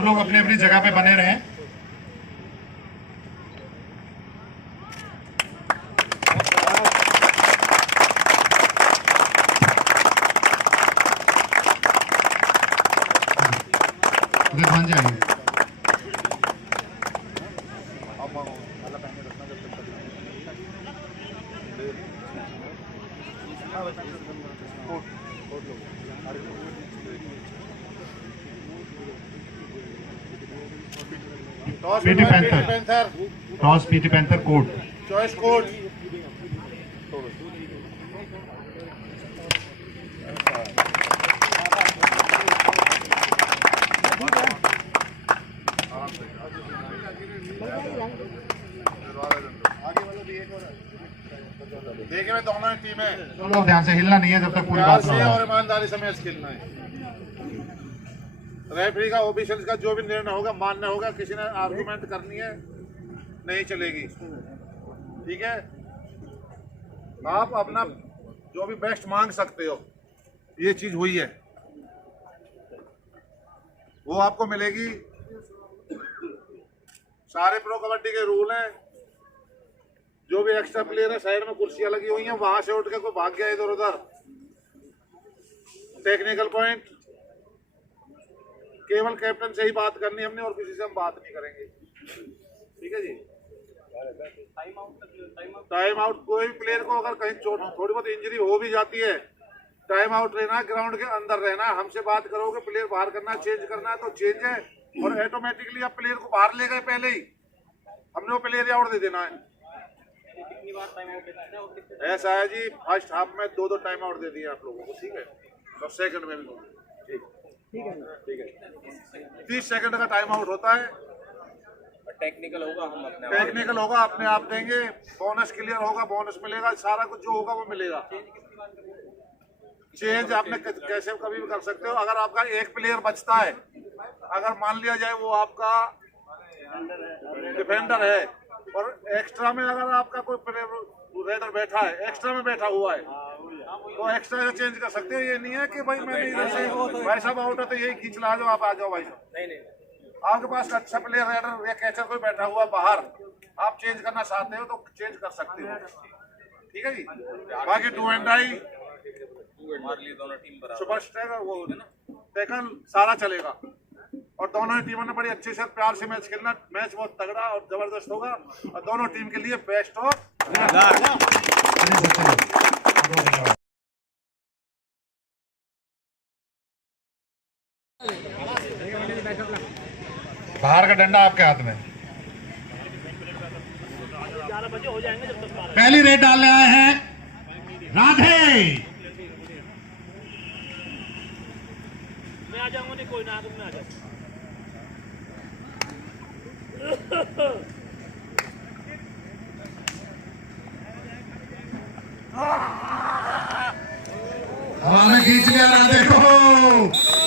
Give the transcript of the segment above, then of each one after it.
सब लोग अपनी अपनी जगह पे बने रहें। बन जाएंगे। PT panther toss PT panther code choice code देखिए मैं दोनों टीमें लोग ध्यान से हिलना नहीं है जब तक पूरी बात ना हो और ईमानदारी से मैच खेलना है। रेफरी का ऑफिशियल का जो भी निर्णय होगा मानना होगा, किसी ने आर्गुमेंट करनी है नहीं चलेगी। ठीक है, आप अपना जो भी बेस्ट मांग सकते हो, ये चीज हुई है वो आपको मिलेगी। सारे प्रो कबड्डी के रूल हैं, जो भी एक्स्ट्रा प्लेयर है साइड में कुर्सियां लगी हुई हैं, वहां से उठ के कोई भाग गया इधर उधर, टेक्निकल पॉइंट केवल कैप्टन से ही बात करनी हमने और किसी से हम बात नहीं करेंगे। ठीक है जी। टाइम आउट कोई भी प्लेयर को अगर कहीं चोट थोड़ी बहुत इंजरी हो भी जाती है, टाइम आउट रहना, ग्राउंड के अंदर रहना। हमसे बात करोगे प्लेयर बाहर करना चेंज करना है तो चेंज है, और ऑटोमेटिकली आप प्लेयर को बाहर ले गए पहले ही, हमने वो प्लेयर आउट दे देना है। ऐसा है जी, फर्स्ट हाफ में 2-2 टाइम आउट दे दिए आप लोगों को। ठीक है, तो सेकंड में भी ठीक है 30 सेकंड का टाइम आउट होता है। टेक्निकल होगा हम अपने आप देंगे, बोनस क्लियर होगा, बोनस मिलेगा, सारा कुछ जो होगा वो मिलेगा। चेंज आपने कैसे कभी भी कर सकते हो। अगर आपका एक प्लेयर बचता है, अगर मान लिया जाए वो आपका डिफेंडर है और एक्स्ट्रा में अगर आपका कोई प्लेयर रेडर बैठा है, एक्स्ट्रा में बैठा हुआ है, तो एक्स्ट्रा से चेंज कर सकते हो। ये नहीं है कि भाई मैंने इधर से भाई साहब आउट है तो यही खींच ला जाओ, आप आ जाओ भाई साहब। नहीं, आपके पास अच्छा प्लेयर रेडर या कैचर कोई बैठा हुआ बाहर, आप चेंज करना चाहते हो तो चेंज कर सकते हो। ठीक है जी। बाकी do and die super strike और वो टैकल सारा चलेगा, और दोनों ही टीमों ने बड़ी अच्छे से प्यार से मैच खेलना। मैच बहुत तगड़ा और जबरदस्त होगा, और दोनों टीम के लिए बेस्ट हो। बाहर का डंडा आपके हाथ में। पहली रेड डालने आए हैं राधे। मैं आ जाऊंगा, नहीं कोई ना, मैं आ जाऊंगा। हवा में खींच लिया राधे को,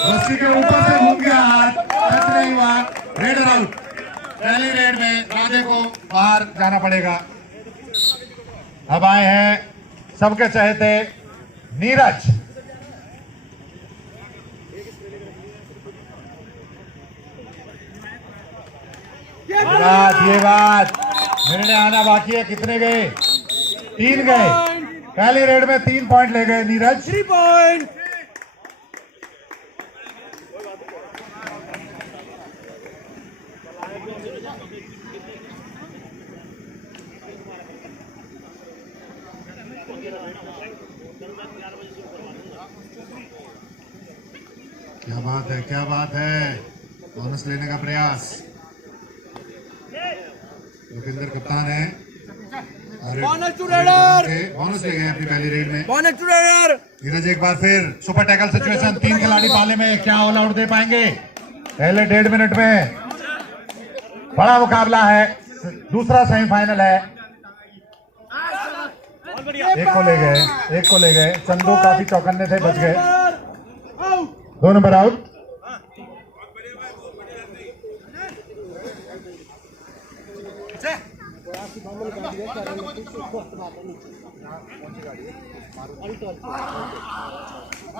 रस्सी के ऊपर से घूम गया हाथ, टच नहीं हुआ, रेड आउट। पहली रेड में राधे को बाहर जाना पड़ेगा। अब आए हैं सबके चहेते नीरज। ये बात निर्णय आना बाकी है। कितने गए? 3 गए। पहली रेड में 3 पॉइंट ले गए नीरज। 3 पॉइंट। क्या बात है, क्या बात है। बोनस लेने का प्रयास लोकेंद्र कप्तान है। बोनस टू रेडर, बोनस ले गए अपनी पहली रेड में। Bonus to raider. नीरज एक बार फिर सुपर टैकल सिचुएशन, 3 खिलाड़ी पाले में, क्या ऑल आउट दे पाएंगे? पहले 1.5 मिनट में बड़ा मुकाबला है, दूसरा सेमीफाइनल है। एक को ले गए। चंदू काफी चौकन्ने थे, बच गए। 2 नंबर आउट।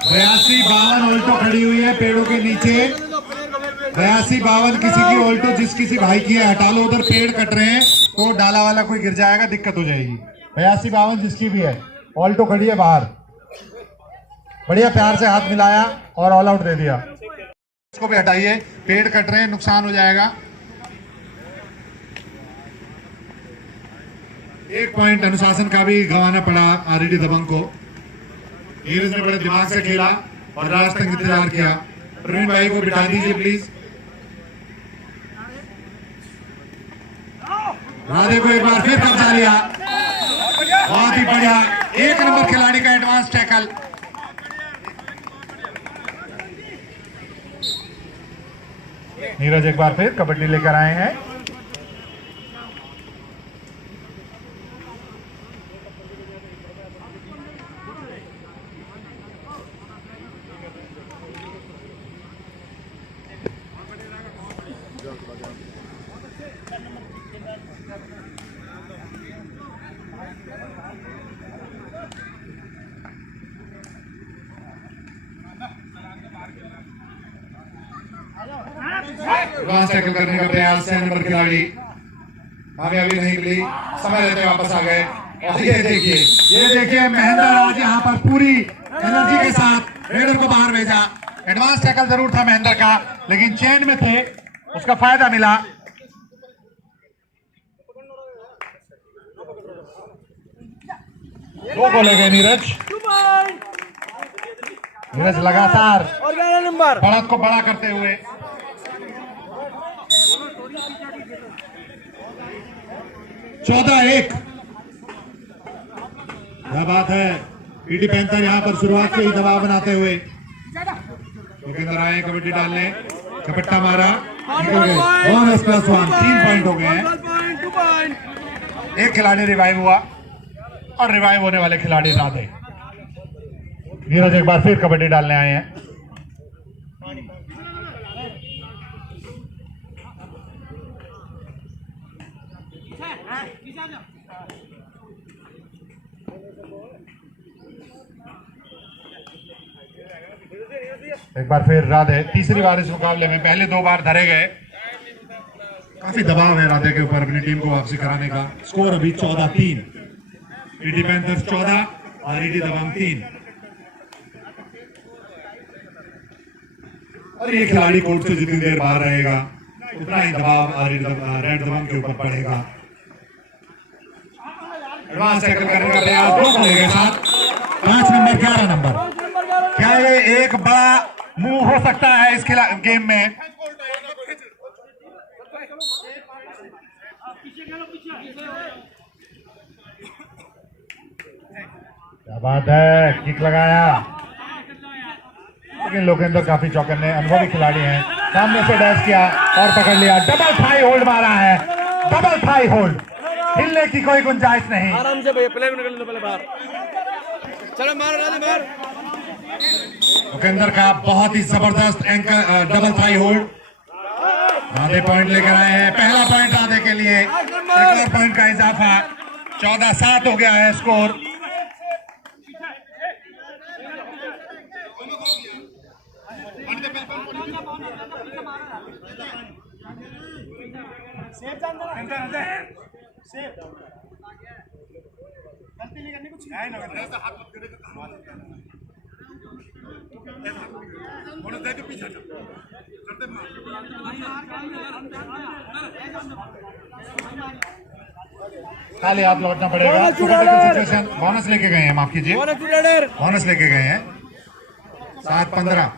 बयासी 52 ऑल्टो खड़ी हुई है पेड़ों के नीचे। 82-52 किसी की ऑल्टो जिस किसी भाई की है हटा लो, उधर पेड़ कट रहे हैं तो डाला वाला कोई गिर जाएगा, दिक्कत हो जाएगी। 82-52 जिसकी भी है, ऑल्टो खड़ी है बाहर, बढ़िया प्यार से हाथ मिलाया और ऑल आउट दे दिया। इसको भी हटाइए, पेड़ कट रहे हैं, नुकसान हो जाएगा। 1 पॉइंट अनुशासन का भी गंवाना पड़ा आरईडी दबंग को। नीरज ने बड़े दिमाग से खेला और लास्ट तक इंतजार किया। प्रवीण भाई को बिठा दीजिए प्लीज। राधे को एक बार फिर कब्जा लिया, बहुत ही बढ़िया, 1 नंबर खिलाड़ी का एडवांस टैकल। नीरज एक बार फिर कबड्डी लेकर आए हैं। एडवांस टैकल करने का प्रयास, 6 नंबर खिलाड़ी कामयाबी नहीं मिली, समय रहते वापस आ गए। और ये देखिए महेंद्र आज यहाँ पर पूरी एनर्जी के साथ रेडर को बाहर भेजा। एडवांस टैकल जरूर था महेंद्र का, लेकिन चेन में थे, उसका फायदा मिला। दो बोले गए नीरज लगातार बढ़त को बड़ा करते हुए। चौदह 1 क्या बात है। पीटी पैंथर यहाँ पर शुरुआत से ही दबाव बनाते हुए अंदर आए, कबड्डी डालने, झपट्टा मारा, निकल गए। बोनस +1, 3 पॉइंट हो गए हैं। एक खिलाड़ी रिवाइव हुआ और रिवाइव होने वाले खिलाड़ी राधे। नीरज एक बार फिर कबड्डी डालने आए हैं। एक बार फिर राधे, तीसरी बार इस मुकाबले में, पहले 2 बार धरे गए। काफी दबाव है राधे के ऊपर अपनी टीम को वापसी कराने का। स्कोर अभी 14-3, पीटी पैंथर्स 14, आरईडी दबंग 3। और ये खिलाड़ी कोर्ट से जितनी देर बाहर रहेगा उतना ही दबाव आरईडी रेड दबंग के ऊपर पड़ेगा। एडवांस टैकल करने का प्रयास, 2 बॉल के साथ 5 नंबर 11 नंबर। क्या ये एक बड़ा मूव हो सकता है इस गेम में? क्या बात है, किक लगाया, लेकिन लोकेंद्र काफी चौकन्ने, अनुभवी खिलाड़ी हैं। सामने से डैश किया और पकड़ लिया, डबल थाई होल्ड मारा है, डबल थाई होल्ड, हिलने की कोई गुंजाइश नहीं। आराम से भैया, प्ले निकल दो पहले बाहर, चलो मार राधे मार। लोकेंद्र का बहुत ही जबरदस्त ankle double thigh hold. Radhe point लेकर आए हैं, पहला पॉइंट राधे के लिए, एक और पॉइंट का इजाफा, 14-7 हो गया है स्कोर। खाली हाथ लौटना पड़ेगा। सिचुएशन, बोनस लेके गए हैं, माफ कीजिए, बोनस लेके गए हैं। 7-15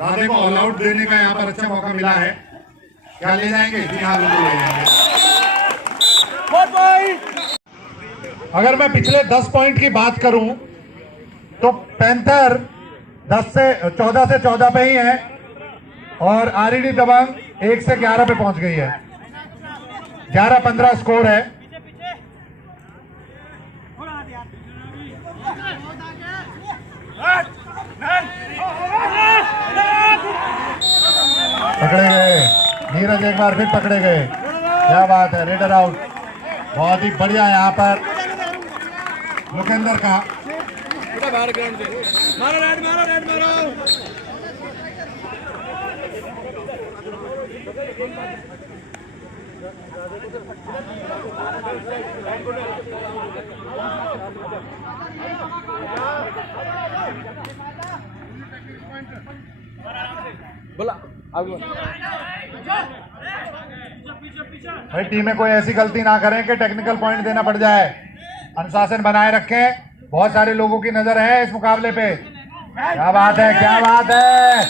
राधे को ऑल आउट देने का यहाँ पर अच्छा मौका मिला है। क्या ले जाएंगे? जी हाँ, बिल्कुल ले जाएंगे। अगर मैं पिछले 10 पॉइंट की बात करूं तो पैंथर 14 से 14 पे ही है और आरईडी दबंग 1 से 11 पे पहुंच गई है। 11-15 स्कोर है। पकड़े गए, नीरज एक बार फिर पकड़े गए। क्या बात है, रेडर आउट, बहुत ही बढ़िया यहाँ पर लोकेंद्र का। बाहर ग्राउंड से मारो, रेड मारो, रेड मारो। बोला आगे भाई टीमें कोई ऐसी गलती ना करें कि टेक्निकल पॉइंट देना पड़ जाए। अनुशासन बनाए रखें। बहुत सारे लोगों की नजर है इस मुकाबले पे। क्या बात है, क्या बात है,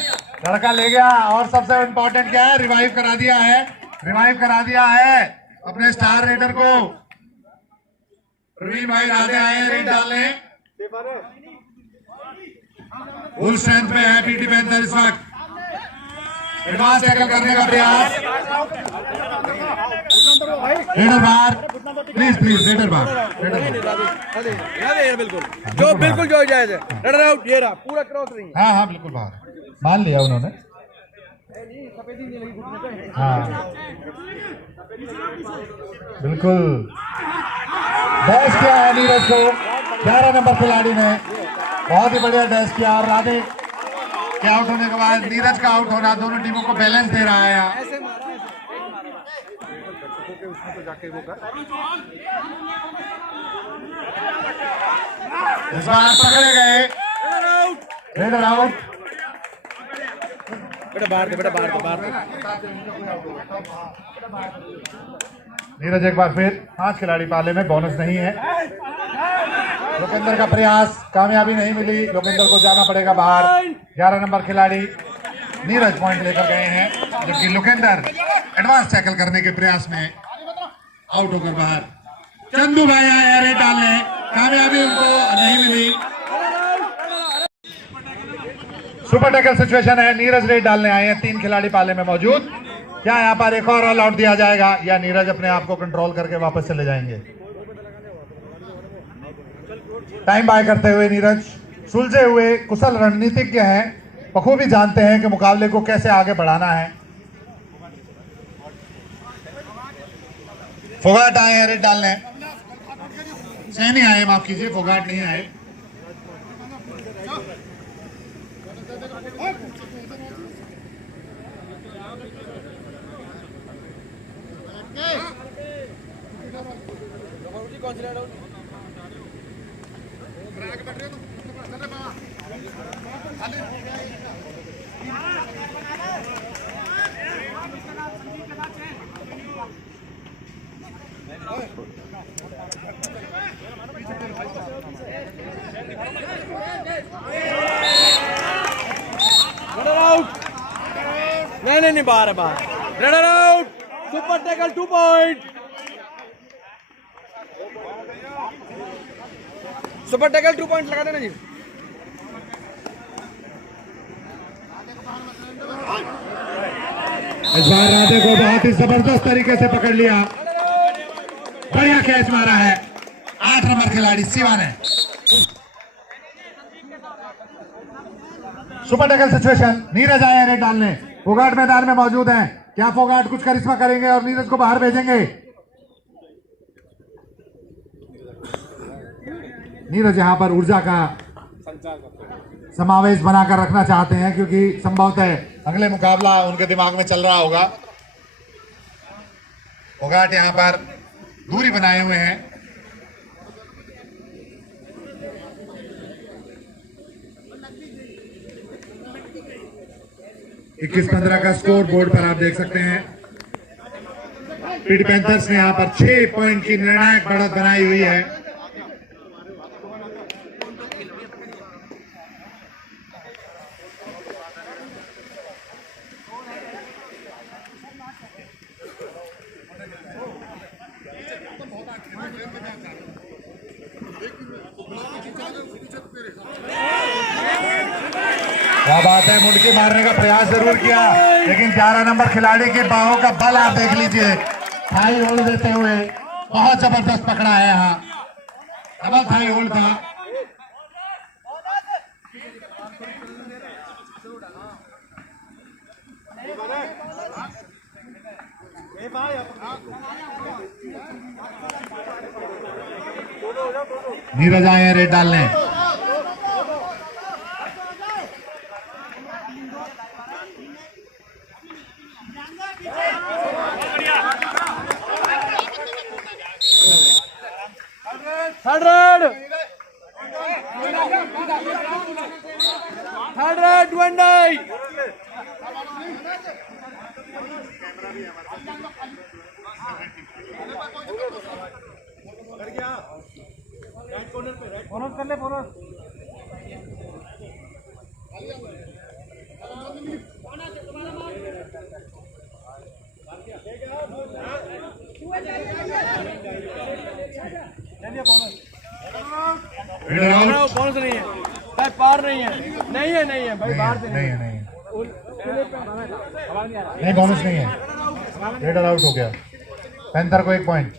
लड़का ले गया। और सबसे इम्पोर्टेंट क्या है, रिवाइव करा दिया है, रिवाइव करा दिया है अपने स्टार रेडर को। प्रवीण भाई राधे आए हैं रेड डालने। फुल स्ट्रेंथ में है पीटी पैंथर इस वक्त। एडवांस टैकल करने का प्रयास। रेडर बाहर, प्लीज प्लीज रेडर बाहर, रेडर बाहर। बिल्कुल जो बिल्कुल जो जायज है। रनर आउट, ये रहा पूरा क्रॉस नहीं। हाँ हाँ बिल्कुल बाहर मान लिया उन्होंने। हाँ बिल्कुल डैश किया है नीरज को 11 नंबर खिलाड़ी ने। बहुत ही बढ़िया डैश किया। और राधे के आउट होने के बाद नीरज का आउट होना दोनों टीमों को बैलेंस दे रहा है यहाँ। इस बार पकड़े गए, रेडर आउट। बेटा बाहर दे, बेटा बाहर दे, बाहर दे। नीरज एक बार फिर 5 खिलाड़ी पाले में, बोनस नहीं है। लोकेंद्र का प्रयास कामयाबी नहीं मिली, लोकेंद्र को जाना पड़ेगा बाहर। 11 नंबर खिलाड़ी नीरज पॉइंट लेकर गए हैं, जबकि लोकेंद्र एडवांस टैकल करने के प्रयास में आउट होकर बाहर। चंदू भाई आए रेड डालने, कामयाबी उनको नहीं मिली। सुपर टैकल सिचुएशन है, नीरज रेड डालने आए हैं, 3 खिलाड़ी पाले में मौजूद। क्या यहाँ पर एक और ऑल आउट दिया जाएगा या नीरज अपने आप को कंट्रोल करके वापस चले जाएंगे? टाइम बाय करते हुए नीरज सुलझे हुए कुशल रणनीतिज्ञ हैं, बखूबी जानते हैं कि मुकाबले को कैसे आगे बढ़ाना है। फोगाट आए हैं रेड डालने, सैनी आए, माफ कीजिए फोगाट नहीं आए। नहीं बाहर है, बाहर। Runner out, super tackle 2 point. Super tackle 2 point लगा देना जी। इस बार राधे को बहुत ही जबरदस्त तरीके से पकड़ लिया, बढ़िया कैच मारा है 8 नंबर खिलाड़ी शिवा ने। सुपर टैकल सिचुएशन, नीरज आए हैं रेड डालने, फोगाट मैदान में मौजूद हैं। क्या फोगाट कुछ करिश्मा करेंगे और नीरज को बाहर भेजेंगे? नीरज यहां पर ऊर्जा का समावेश बनाकर रखना चाहते हैं, क्योंकि संभवतः अगले मुकाबला उनके दिमाग में चल रहा होगा। फोगाट यहां पर दूरी बनाए हुए हैं। 21-15 का स्कोर बोर्ड पर आप देख सकते हैं। पीटी पैंथर्स ने यहां पर 6 पॉइंट की निर्णायक बढ़त बनाई हुई है। क्या बात है, मुंडकी मारने का प्रयास जरूर किया, लेकिन 11 नंबर खिलाड़ी की बाहों का बल आप देख लीजिए। थाई होल्ड देते हुए बहुत जबरदस्त पकड़ा है, यहाँ डबल थाई होल्ड था। नीरज आए हैं रेड डालने। थर्ड रेड वनडाई बोनस कर ले बोनस रेडर आउट। बोनस नहीं है भाई, पार नहीं है, नहीं है, नहीं है भाई, बाहर से नहीं है, नहीं है, नहीं बोनस नहीं है। रेडर आउट हो गया। पैंथर को 1 पॉइंट।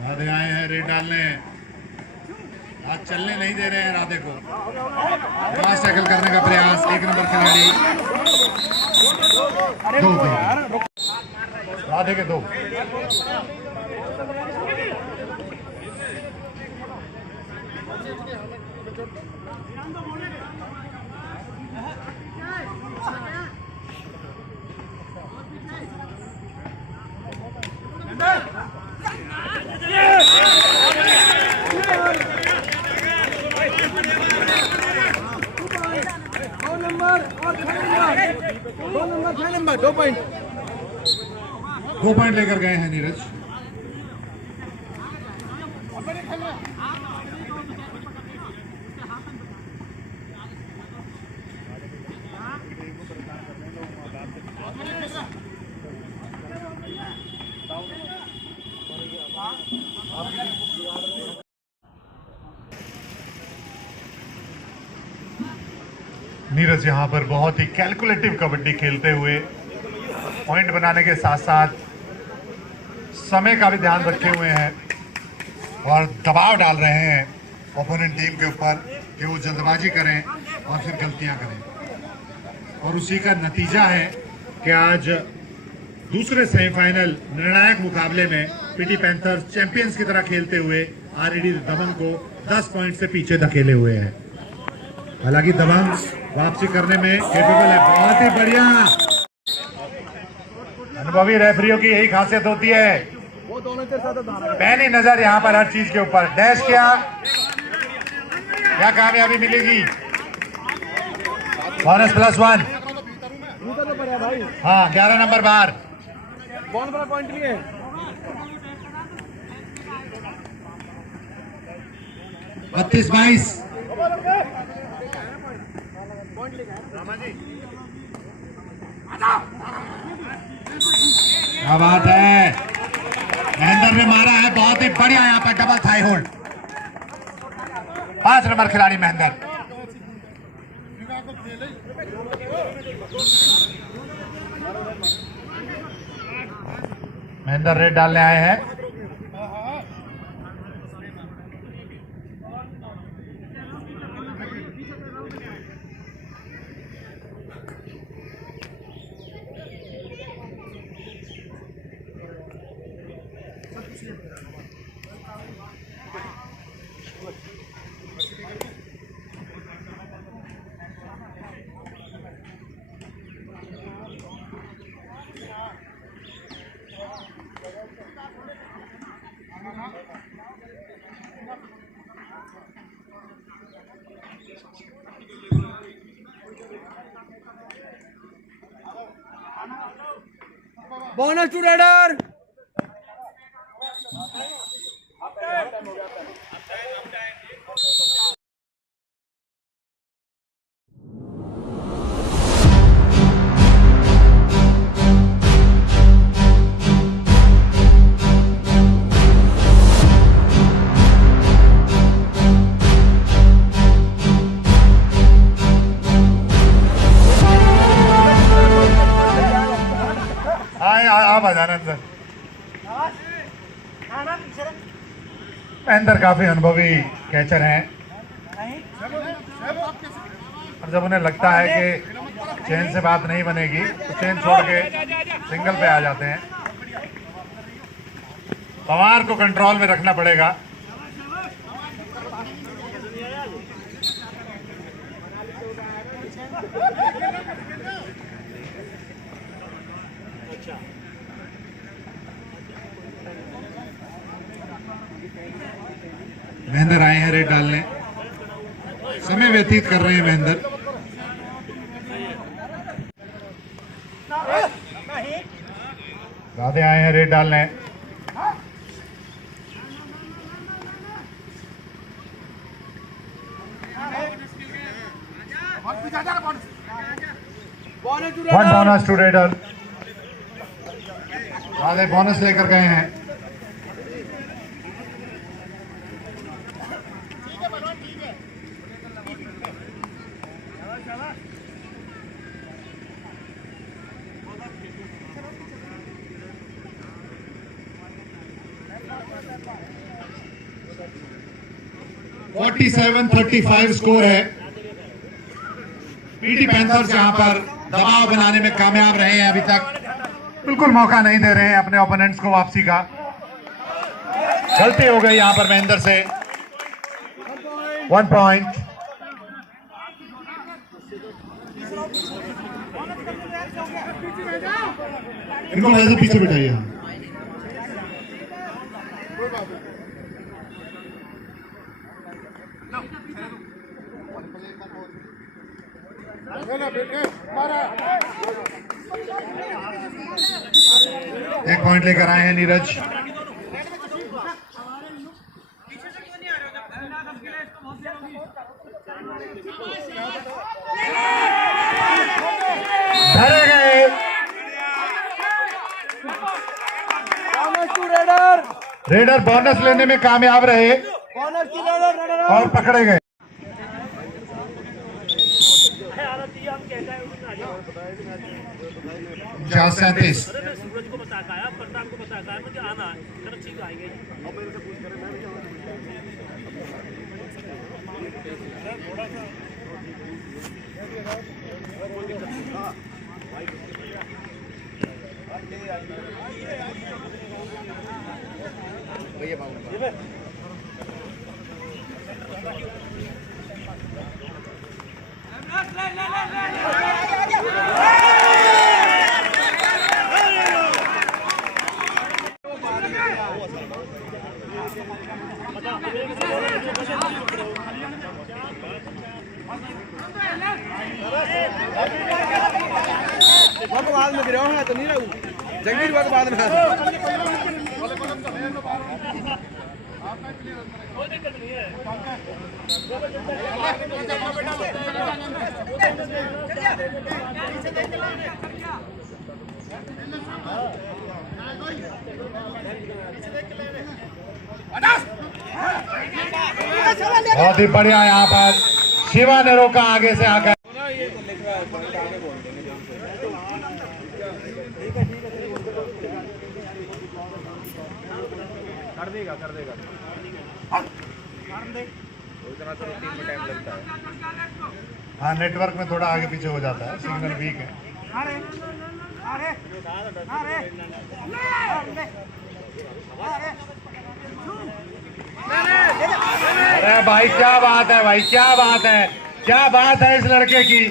राधे आए हैं रेड डालने, आज चलने नहीं दे रहे हैं राधे को। पास टैकल करने का प्रयास, 1 नंबर खिलाड़ी। 2 राधे के 2। दो पॉइंट 2 पॉइंट लेकर गए हैं नीरज। नीरज यहां पर बहुत ही कैलकुलेटिव कबड्डी खेलते हुए पॉइंट बनाने के साथ साथ समय का भी ध्यान रखे हुए हैं और दबाव डाल रहे हैं ओपोनेंट टीम के ऊपर कि वो जल्दबाजी करें और फिर गलतियां करें। और उसी का नतीजा है कि आज दूसरे सेमीफाइनल निर्णायक मुकाबले में पीटी पैंथर्स चैंपियंस की तरह खेलते हुए आरईडी दबंग को 10 पॉइंट से पीछे धकेले हुए हैं। हालांकि दबंग वापसी करने में कैपेबल है। बहुत ही बढ़िया। अनुभवी रेफरियों की यही खासियत होती है, पहली नजर यहाँ पर हर चीज के ऊपर। डैश किया, क्या कामयाबी मिलेगी? बोनस +1। हाँ 11 नंबर बार। बहुत बड़ा पॉइंट नहीं है। 32-22। क्या बात है, महेंद्र ने मारा है, बहुत ही बढ़िया। यहाँ पर डबल थाई होल्ड। 5 नंबर खिलाड़ी महेंद्र। महेंद्र रेड डालने आए हैं। Bonus to raider. आप आ जाना अंदर। महेंद्र काफी अनुभवी कैचर हैं और जब उन्हें लगता है कि चेन से बात नहीं बनेगी तो चेन छोड़ के सिंगल पे आ जाते हैं। पवार को कंट्रोल में रखना पड़ेगा। महेंद्र आए हैं रेड डालने, समय व्यतीत कर रहे हैं महेंद्र। राधे आए हैं रेड डालने। One bonus to raider. Radhe bonus लेकर गए हैं। (47-35) स्कोर है। पीटी पैंथर्स यहां पर दबाव बनाने में कामयाब रहे हैं, अभी तक बिल्कुल मौका नहीं दे रहे हैं अपने ओपोनेंट्स को वापसी का। गलती हो गई यहां पर महेंद्र से। 1 पॉइंट। इनको वैसे पीछे बिठाइए। एक पॉइंट लेकर आए हैं नीरज। धरे गए। रेडर बोनस लेने में कामयाब रहे और पकड़े गए। सूरज 37। को बताया, प्रताप को बताया, मुझे आना है, चलो ठीक आएंगे। बाद में गिरा है तो नहीं रहूं जंगीर वक्त बाद में बहुत ही बढ़िया यहाँ पर शिवा ने रोका आगे से आकर। कर देगा हाँ, नेटवर्क में थोड़ा आगे पीछे हो जाता है, सिग्नल वीक है। अरे भाई क्या बात है, भाई क्या बात है, क्या बात है इस लड़के की।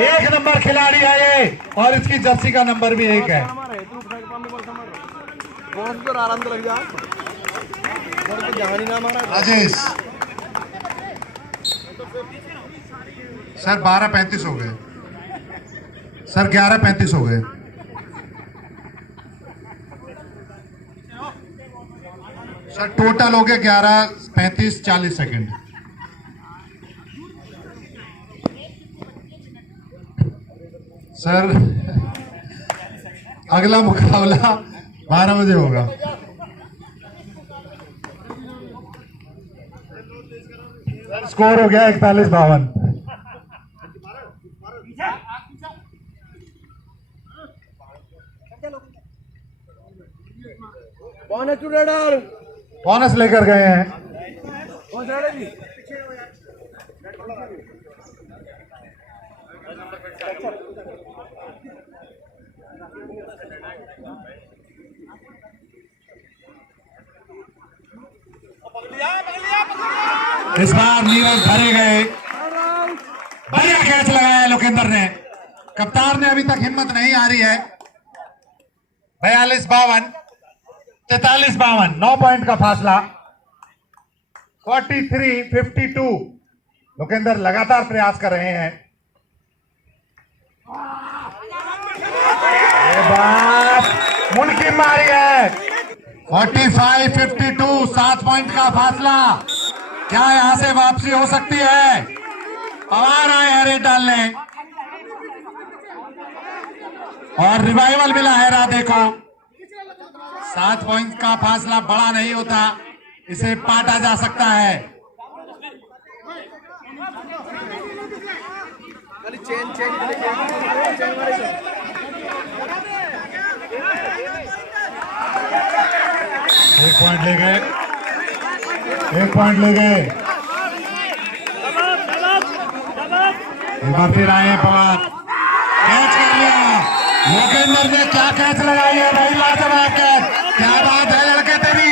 1 नंबर खिलाड़ी है ये और इसकी जर्सी का नंबर भी 1 है। आराम लग जा राजेश सर 12:35 हो गए सर, 11:35 हो गए सर, टोटल हो गए 11:35 40 सेकंड। सर अगला मुकाबला 12 बजे होगा। स्कोर हो गया 41-52। बोनस लेकर गए हैं। इस बार नीरज धरे गए, बढ़िया कैच लगाया लोकेंद्र ने। कप्तान ने अभी तक हिम्मत नहीं आ रही है। 42-52, 43-52, 9 पॉइंट का फासला। 43-52, लोकेंद्र लगातार प्रयास कर रहे हैं। ये बात मुनकी मारी है। 45-52, 7 पॉइंट का फासला। क्या यहां से वापसी हो सकती है? पवार आए हैं रेड डालने और रिवाइवल मिला है राधे को। 7 पॉइंट का फासला बड़ा नहीं होता, इसे पाटा जा सकता है। एक पॉइंट ले गए, 1 पॉइंट ले गए। एक बार फिर आए पवार, कैच कर लिया। लोकेंद्र ने क्या कैच लगाई है भाई, लाजवाब कैच। क्या बात है लड़के तेरी,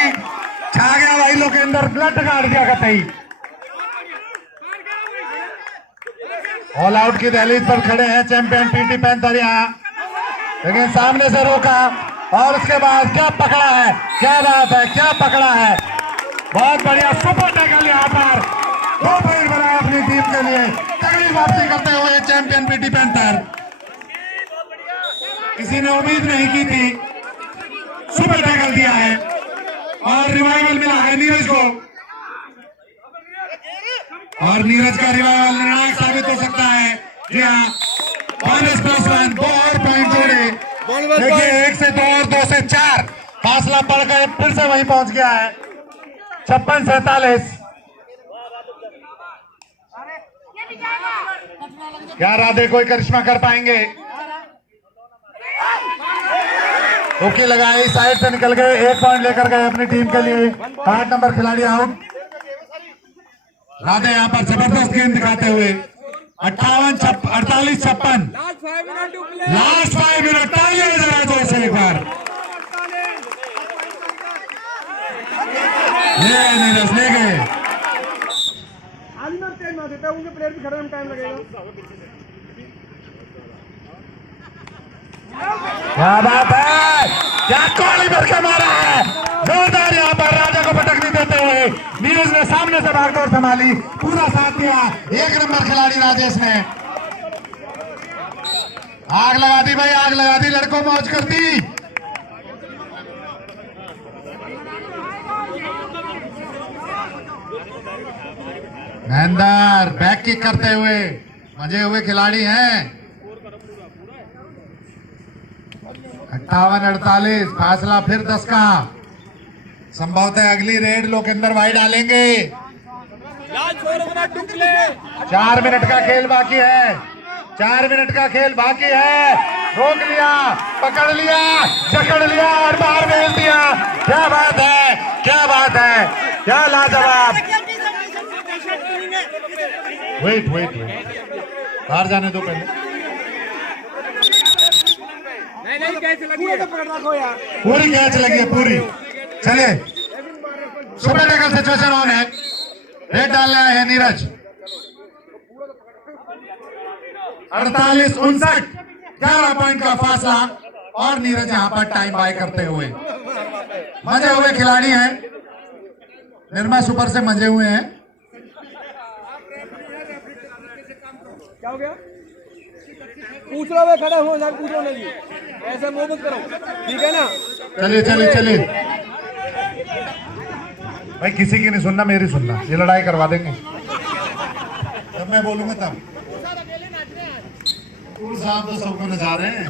छा गया भाई लोकेंद्र, ब्लड काट दिया कतई। ऑल आउट की दहलीज पर खड़े हैं चैंपियन पीटी पैंथर यहाँ, लेकिन सामने से रोका और उसके बाद क्या पकड़ा है, क्या बात है, क्या पकड़ा है। बहुत बढ़िया सुपर टैकल यहाँ पर, 2 पॉइंट बनाया अपनी टीम के लिए। तगड़ी वापसी करते हुए चैंपियन पीटी पैंथर, किसी ने उम्मीद नहीं की थी, सुपर टैकल दिया है और रिवाइवल मिला है नीरज को। और नीरज का रिवाइवल निर्णायक साबित हो सकता है। जी हाँ, 5+1, 2 और पॉइंट जोड़े। देखिए 1 से 2 और 2 से 4, फासला बढ़ गए, फिर से वहीं पहुंच गया है। 56-47। क्या राधे कोई करिश्मा कर पाएंगे? ओके लगाई, साइड से निकल गए, 1 पॉइंट लेकर गए अपनी टीम के लिए। 8 नंबर खिलाड़ी आउट। राधे यहाँ पर जबरदस्त गेंद दिखाते हुए 48-56। लास्ट 5 मिनट, तालियां जरा जोर से एक बार। ले नीरज, ले गए। उनके प्लेयर भी खड़े में टाइम लगेगा। क्या बात है, क्या कॉली भर के मारा है, जोरदार यहाँ पर राजा को पटकनी देते हुए नीरज ने सामने से भागदौड़ संभाली, पूरा साथ दिया। 1 नंबर खिलाड़ी राजेश ने आग लगा दी भाई, आग लगा दी, लड़कों मौज कर दी। महेंद्र बैक किक करते हुए मजे हुए खिलाड़ी हैं। 58-48, फासला फिर 10 का। संभवतः अगली रेड लोकेंद्र भाई डालेंगे। 4 मिनट का खेल बाकी है, 4 मिनट का खेल बाकी है। रोक लिया, पकड़ लिया, जकड़ लिया और बाहर भेज दिया। क्या बात है, क्या बात है, क्या लाजवाब। वेट वेट वेट, बाहर जाने दो पहले। नहीं कैच लगी है, पूरी कैच लगी है, पूरी। चलिए, सुपर टैकल सिचुएशन ऑन है, रेड डालने आए हैं नीरज। 48-59, 11 पॉइंट का फासला और नीरज यहां पर टाइम बाय करते हुए। मजे हुए खिलाड़ी हैं, निर्मा सुपर से मजे हुए हैं। क्या हो गया? पूछ लो, खड़े हो ना, पूछ लो नहीं, ऐसे मुंह मत करो, ठीक है ना? चलिए चलिए चलिए भाई, किसी की नहीं सुनना, मेरी सुनना। ये लड़ाई करवा देंगे जब मैं बोलूंगा तब। साहब तो सबको नचा रहे हैं।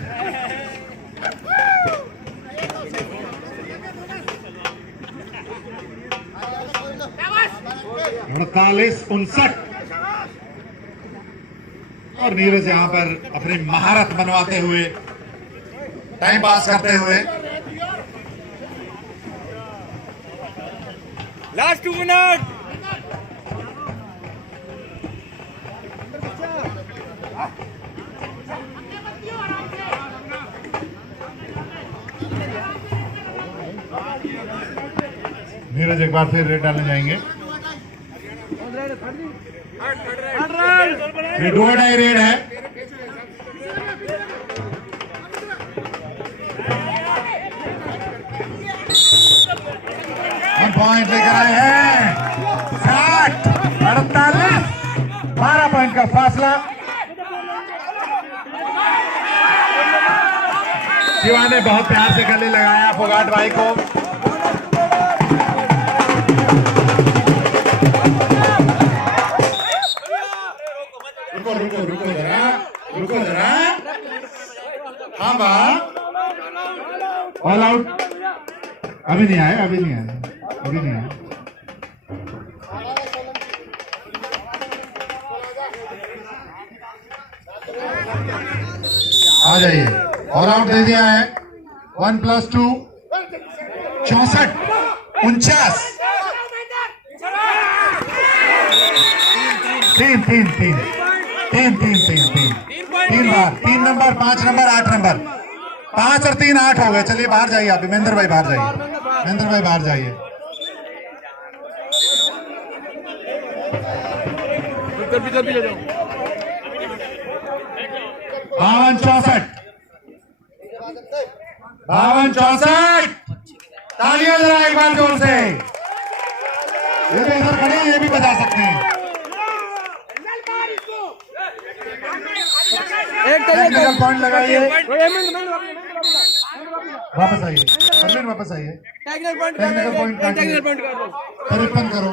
अड़तालीस 59 और नीरज यहाँ पर अपनी महारत बनवाते हुए, टाइम पास करते हुए। Last 2 minute. नीरज एक बार फिर रेड डालने जाएंगे। ये डू और डाई रेड है। हम पॉइंट लेकर आए हैं 60-48, 12 पॉइंट का फासला। शिवा ने बहुत प्यार से गले लगाया फोगाट भाई को। रुको जरा हाँ बा ऑल आउट। अभी नहीं आए। आ जाइए। ऑल आउट दे दिया है। 1+2 64 49 तीन बार 3 नंबर 5 नंबर 8 नंबर 5 और 3 8 हो गए। चलिए बाहर जाइए आप। महेंद्र भाई बाहर जाइए। जल्दी ले जाओ। 52-64 तालियां जरा एक बार जोर से। ये भी इधर खड़े हैं, ये भी बजा सकते हैं। टेक्निकल पॉइंट लगाइए। वापस आइए परवीन, वापस आइए। टेक्निकल पॉइंट 53 करो।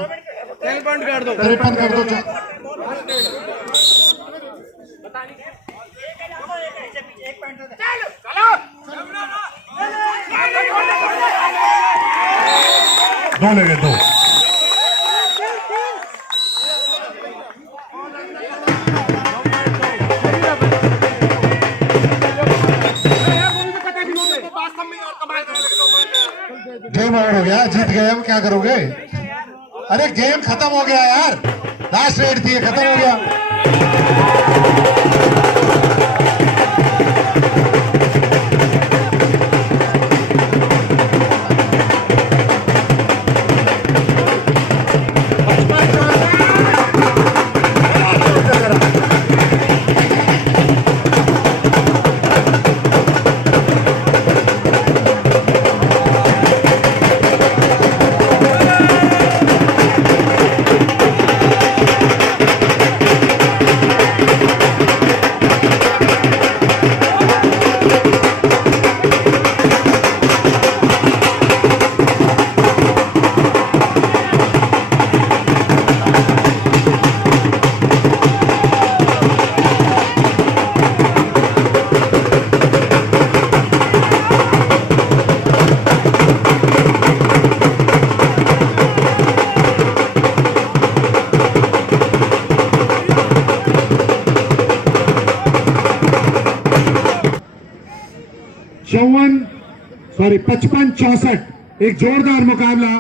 53 कर दो। दो ले गए 2। गेम ओवर हो गया, जीत गए। अब क्या करोगे? अरे गेम खत्म हो गया यार, लास्ट रेड थी, खत्म हो गया। सॉरी 55-64 एक जोरदार मुकाबला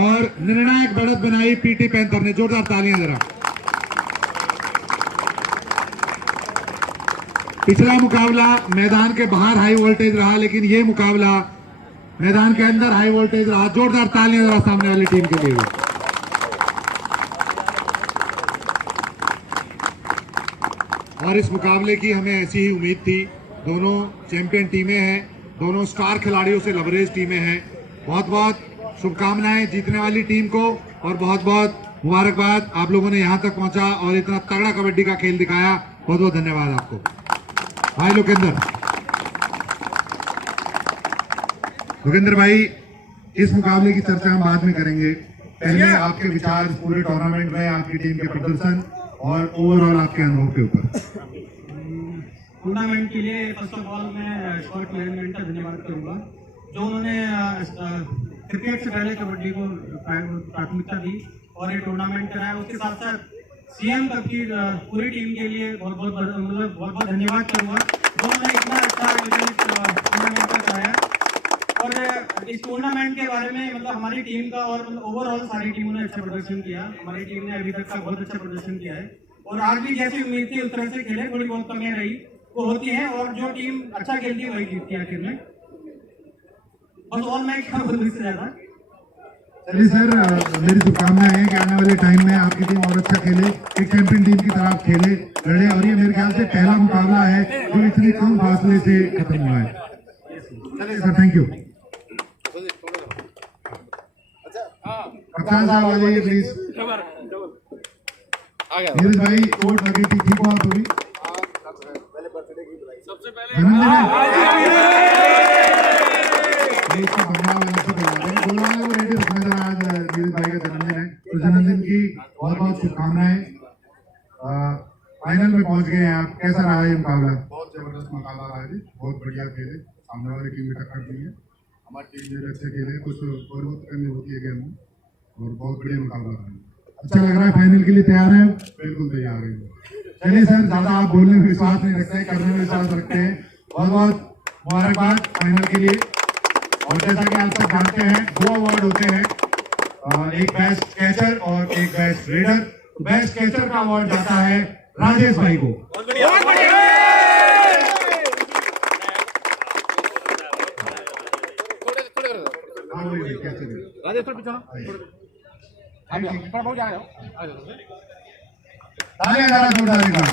और निर्णायक बढ़त बनाई पीटी पैंथर ने। जोरदार तालियां जरा। पिछला मुकाबला मैदान के बाहर हाई वोल्टेज रहा, लेकिन ये मुकाबला मैदान के अंदर हाई वोल्टेज रहा। जोरदार तालियां जरा सामने वाली टीम के लिए। और इस मुकाबले की हमें ऐसी ही उम्मीद थी। दोनों चैंपियन टीमें हैं, दोनों स्टार खिलाड़ियों से लबरेज टीमें हैं। बहुत बहुत शुभकामनाएं जीतने वाली टीम को और बहुत बहुत मुबारकबाद। आप लोगों ने यहां तक पहुंचा और इतना तगड़ा कबड्डी का खेल दिखाया। बहुत बहुत धन्यवाद आपको। भाई लोकेंद्र भाई, इस मुकाबले की चर्चा हम बाद में करेंगे। पहले आपके विचार पूरे टूर्नामेंट में, आपकी टीम के प्रदर्शन और ओवरऑल आपके अनुभव के ऊपर। टूर्नामेंट के लिए फर्स्ट ऑफ ऑल मैं स्पोर्ट मैनेजमेंट का धन्यवाद करूंगा, जो उन्होंने क्रिकेट से पहले कबड्डी को प्राथमिकता दी और ये टूर्नामेंट कराया। उसके साथ साथ सीएम तक की पूरी टीम के लिए बहुत बहुत धन्यवाद करूंगा, जो उन्होंने इतना अच्छा टूर्नामेंट का कराया। और इस टूर्नामेंट के बारे में मतलब हमारी टीम का और ओवरऑल सारी टीमों ने अच्छा प्रदर्शन किया। हमारी टीम ने अभी तक का बहुत अच्छा प्रदर्शन किया है और आज भी जैसी उम्मीद थी उस तरह से खेले। थोड़ी बहुत कमियां रही वो होती है और जो टीम अच्छा खेलती है वही जीतती है आखिर में। बस और मैं क्या बोलूं इससे ज्यादा। चलिए सर, मेरी शुभकामनाएं हैं कि आने वाले टाइम में आपकी टीम और अच्छा खेले, एक चैंपियन टीम की तरह आप खेले लड़े, और ये मेरे ख्याल से पहला मुकाबला है जो इतनी कम फासले से खत्म हुआ है। चलिए सर, थैंक यू। कप्तान साहब आ जाइए प्लीज। नीरज भाई, चोट लगी थी, ठीक हुआ थोड़ी? जन्मदिन इसका बदलाव अलग से करवा देंगे, बोलने वाले को रेडी रखना जरा। आज नीरज भाई का जन्मदिन है, तो जन्मदिन की बहुत बहुत शुभकामनाएं। फाइनल में पहुंच गए हैं आप, कैसा रहा ये मुकाबला? बहुत जबरदस्त मुकाबला रहा है जी, बहुत बढ़िया खेले, सामने वाली टीम में टक्कर दी है, हमारी टीम जो अच्छे खेले, कुछ फॉरवर्ड करनी होती है गेम में, और बहुत बढ़िया मुकाबला रहा है। अच्छा लग रहा है? फाइनल के लिए तैयार हैं? बिल्कुल तैयार है। चलिए सर, ज्यादा आप बोलने में विश्वास नहीं रखते हैं, करने में विश्वास रखते हैं। बहुत बहुत मुबारकबाद फाइनल के लिए। और जैसा कि आप सब जानते हैं, 2 अवार्ड होते हैं, एक बेस्ट कैचर और एक बेस्ट रेडर। बेस्ट कैचर का अवार्ड जाता है राजेश भाई को। राजेश सर पीछे बहुत जा रहे हो। तालियां जरा जोरदार एक बार।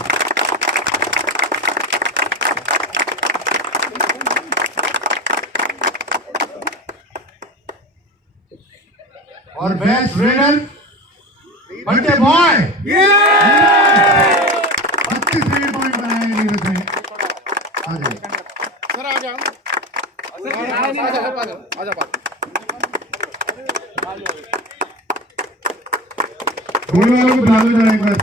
और बेस्ट रेडर बंटे बॉय 32 रेड पॉइंट बनाए नीरज ने। आ जाइए सर, आ जाओ। गोल वालों को बुला लो जरा एक बार।